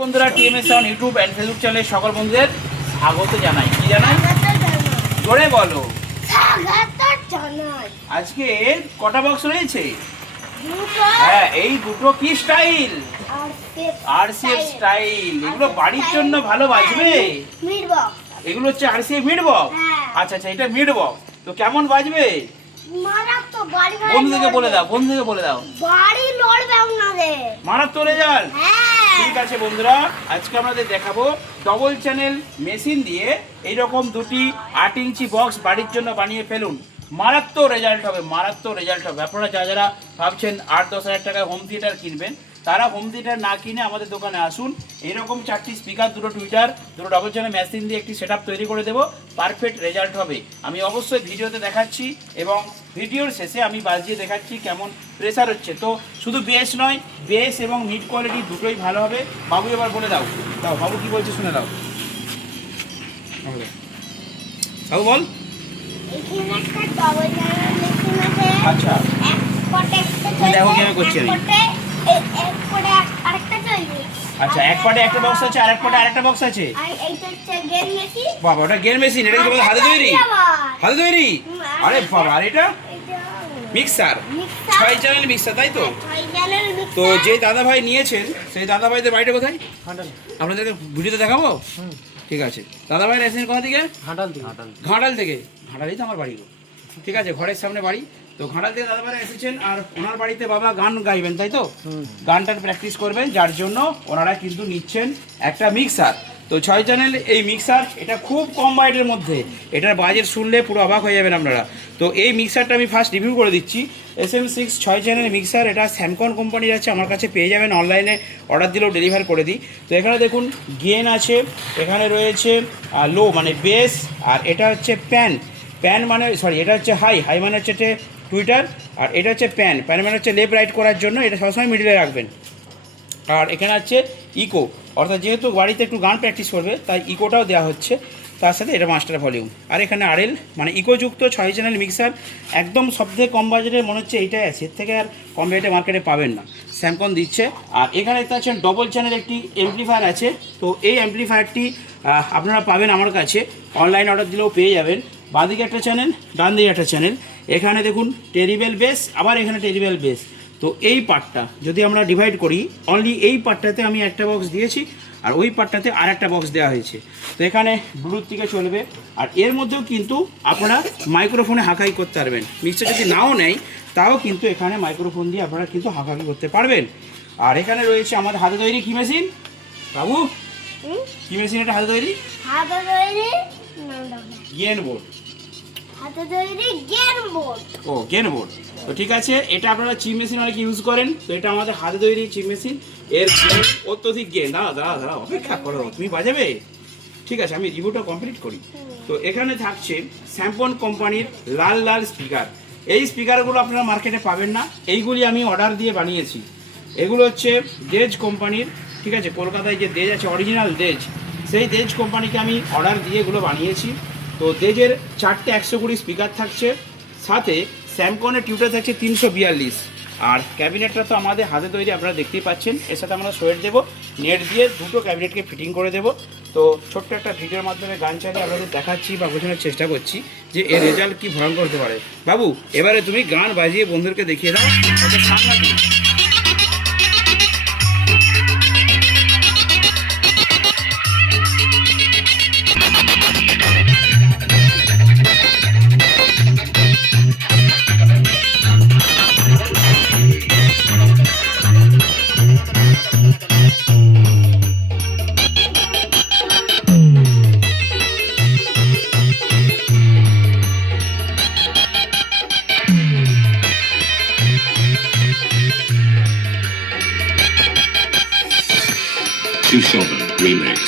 বন্ধুরা TMS on YouTube and Facebook চ্যানেলে সকল বন্ধুদের স্বাগত জানাই। কি জানাই? জোরে বলো। আজকে কটা বক্স রয়েছে? হ্যাঁ, এই দুটো কি স্টাইল? RCF style. এগুলো বাড়ির জন্য ভালো বাজবে। এগুলো হচ্ছে আরসিএফ মিড বক্স। আচ্ছা আচ্ছা, এটা মিড বক্স। তো কেমন বাজবে? বন্ধুদেরকে বলে দাও, বন্ধুদেরকে বলে দাও। বাড়ি লড়বে আপনাদের। মারাত্মক রেজাল্ট। ঠিক আছে বন্ধুরা, আজকে আমাদের দেখাবো ডবল চ্যানেল মেশিন দিয়ে এইরকম দুটি 8 ইঞ্চি বক্স বাড়ির জন্য বানিয়ে ফেলুন। মারাত্মক রেজাল্ট হবে, মারাত্মক রেজাল্ট হবে। আপনারা যারা ভাবছেন 8-10 হাজার টাকায় হোম থিয়েটার কিনবেন, তারা হোম থিয়েটার না কিনে আমাদের দোকানে আসুন। এরকম 4টি স্পিকার, 2টো টুইটার, 2টো ডবল চ্যানেল মেশিন দিয়ে একটি সেটআপ তৈরি করে দেবো। পারফেক্ট রেজাল্ট হবে। আমি অবশ্যই ভিডিওতে দেখাচ্ছি এবং ভিডিওর শেষে আমি বাজিয়ে দেখাচ্ছি কেমন প্রেসার হচ্ছে। তো শুধু বেস নয়, বেস এবং মিড কোয়ালিটি দুটোই ভালো হবে। বাবু এবার বলে দাও, দাও বাবু কি বলছে শুনে দাও। বাবু বল। আচ্ছা, দেখো কিভাবে করছি আমি। আচ্ছা, এক পাটে একটা বক্স আছে, আর এক পাটে আরেকটা বক্স আছে। বাবা, ওটা গের মেশিন। এটা কি হাতে তৈরি? হাতে তৈরি? আরে বাবা, আর এটা মিক্সার, 6 চ্যানেল মিক্সার, তাই তো? তো যে দাদা ভাই নিয়েছেন সেই দাদা ভাইদের বাড়িটা কোথায়? আপনাদেরকে ভিডিওতে দেখাবো। ঠিক আছে, দাদা ভাইয়ের এসেছেন কোথা থেকে? ঘাটাল থেকে। ঘাটাল থেকে? ঘাটালই তো আমার বাড়ি। ঠিক আছে, ঘরের সামনে বাড়ি। তো ঘাটাল থেকে দাদা ভাইরা এসেছেন, আর ওনার বাড়িতে বাবা গান গাইবেন, তাই তো? গানটার প্র্যাকটিস করবেন, যার জন্য ওনারা কিন্তু নিচ্ছেন একটা মিক্সার। তো 6 চ্যানেল এই মিক্সার, এটা খুব কম বাজেটের মধ্যে। এটার বাজেট শুনলে পুরো অবাক হয়ে যাবেন আপনারা। তো এই মিক্সারটা আমি ফার্স্ট রিভিউ করে দিচ্ছি। SM6 6 চ্যানেল মিক্সার, এটা স্যামকন কোম্পানির আছে। আমার কাছে পেয়ে যাবেন, অনলাইনে অর্ডার দিলেও ডেলিভার করে দিই। তো এখানে দেখুন গেন আছে, এখানে রয়েছে লো মানে বেস, আর এটা হচ্ছে প্যান। প্যান মানে সরি, এটা হচ্ছে হাই। হাই মানে হচ্ছে টুইটার, আর এটা হচ্ছে প্যান। প্যান মানে হচ্ছে লেফট রাইট করার জন্য, এটা সবসময় মিডিলে রাখবেন। আর এখানে আছে ইকো, অর্থাৎ যেহেতু বাড়িতে একটু গান প্র্যাকটিস করবে তাই ইকোটাও দেওয়া হচ্ছে। তার সাথে এটা মাস্টার ভলিউম। আর এখানে আরএল মানে ইকোযুক্ত 6 চ্যানেল মিক্সার, একদম সবথেকে কম বাজেটে মনে হচ্ছে এইটাই আছে। এর থেকে আর কম বাজেটে মার্কেটে পাবেন না, স্যামকন দিচ্ছে। আর এখানে দেখতে পাচ্ছেন ডবল চ্যানেল একটি অ্যাম্পলিফায়ার আছে। তো এই অ্যাম্পলিফায়ারটি আপনারা পাবেন আমার কাছে, অনলাইন অর্ডার দিলেও পেয়ে যাবেন। বাঁদিকে একটা চ্যানেল, ডান দিকে একটা চ্যানেল। এখানে দেখুন টেরিবেল বেস, আবার এখানে টেরিবেল বেস। তো এই পার্টটা যদি আমরা ডিভাইড করি, অনলি এই পার্টটাতে আমি একটা বক্স দিয়েছি, আর ওই পার্টটাতে আর একটা বক্স দেওয়া হয়েছে। তো এখানে ব্লুটুথ থেকে চলবে, আর এর মধ্যেও কিন্তু আপনারা মাইক্রোফোনে হাঁকাই করতে পারবেন। মিক্সার যদি নাও নেয় তাও কিন্তু এখানে মাইক্রোফোন দিয়ে আপনারা কিন্তু হাঁকাকি করতে পারবেন। আর এখানে রয়েছে আমাদের হাতে তৈরি কি মেশিন? বাবু কি মেশিন এটা? হাতে তৈরি গেন বোর্ড। ও, গেন বোর্ড। তো ঠিক আছে, এটা আপনারা চিপ মেশিন অনেকে ইউজ করেন। তো এটা আমাদের হাতে তৈরি চিপ মেশিন। এর অত্যধিক গেন। দাঁড়া অপেক্ষা করো, তুমি বাজাবে। ঠিক আছে, আমি রিভিউটা কমপ্লিট করি। তো এখানে থাকছে স্যামকন কোম্পানির লাল লাল স্পিকার। এই স্পিকারগুলো আপনারা মার্কেটে পাবেন না, এইগুলি আমি অর্ডার দিয়ে বানিয়েছি। এগুলো হচ্ছে দেজ কোম্পানির। ঠিক আছে, কলকাতায় যে দেজ আছে, অরিজিনাল দেজ, সেই দেজ কোম্পানিকে আমি অর্ডার দিয়ে এগুলো বানিয়েছি। তো দেজের 4টে 120 স্পিকার থাকছে, সাথে স্যামকনের টিউটার থাকছে 342। আর ক্যাবিনেটটা তো আমাদের হাতে তৈরি, আপনারা দেখতেই পাচ্ছেন। এর সাথে আমরা সোয়েট দেবো, নেট দিয়ে দুটো ক্যাবিনেটকে ফিটিং করে দেবো। তো ছোট্ট একটা ভিডিওর মাধ্যমে গান চালিয়ে আপনাদের দেখাচ্ছি বা বোঝানোর চেষ্টা করছি যে এর রেজাল্ট কী ভয়ঙ্কর হতে পারে। বাবু এবারে তুমি গান বাজিয়ে বন্ধুদেরকে দেখিয়ে দাও। সাংঘাতিক। Two Sheldon remix.